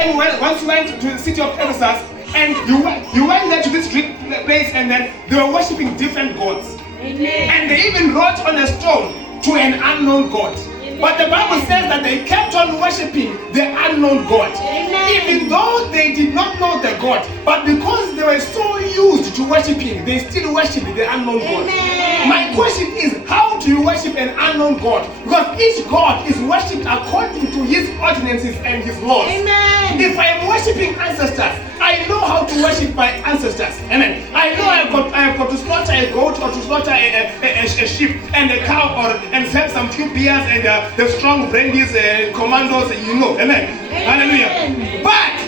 time once you went to the city of Ephesus, and you went there to this place, and then they were worshiping different gods. Amen. And they even wrote on a stone to an unknown God. But the Bible says that they kept on worshiping the unknown God. Amen. Even though they did not know the God, but because they were so used to worshiping, they still worship the unknown God. Amen. My question is, how do you worship an unknown God? Because each God is worshipped according to his ordinances and his laws. Amen. If I am worshiping ancestors, I know how to worship my ancestors. Amen. I know I have got to slaughter a goat or to slaughter a sheep and a cow, and have some few beers and the strong brandies, commandos, you know. Amen. Hallelujah. But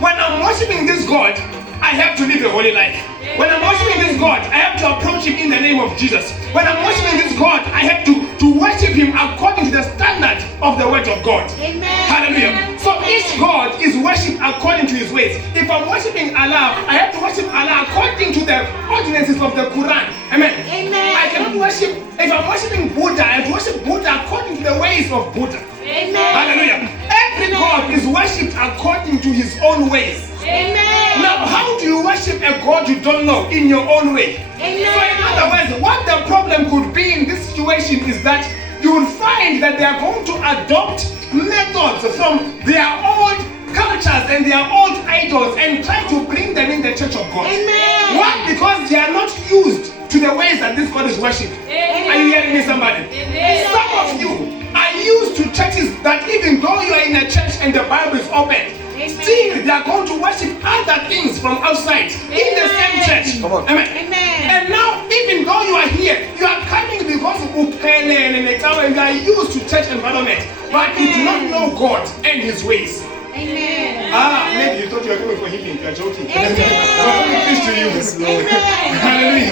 when I'm worshiping this God, I have to live a holy life. When I'm worshiping this God, I have to approach him in the name of Jesus. When I'm worshiping this God, I have to worship him according to the standard of the word of God. Amen. Hallelujah. So each God is worshipped according to his ways. If I'm worshiping Allah, I have to worship Allah according to the ordinances of the Quran. Amen. Amen. I cannot worship, if I'm worshiping Buddha, I have to worship Buddha according to the ways of Buddha. Amen. Hallelujah. Every God is worshipped according to his own ways. Amen. Now, how do you worship a God you don't know in your own way? Amen. So in other words, what the problem could be in this situation is that you will find that they are going to adopt methods from their old cultures and their old idols and try to bring them in the church of God. Amen. Why? Because they are not used to the ways that this God is worshipped. Amen. Are you hearing me, somebody? Amen. Some of you are used to churches that even though you are in a church and the Bible is open, still they are going to worship other things from outside in the same church. Come on. Amen. Amen. And now, even though you are here, you are coming because of Upele and you are used to church environment, but you do not know God and his ways. Amen. Maybe you thought you were coming for healing. You are joking. Amen. God, let me preach to you. Amen. Hallelujah.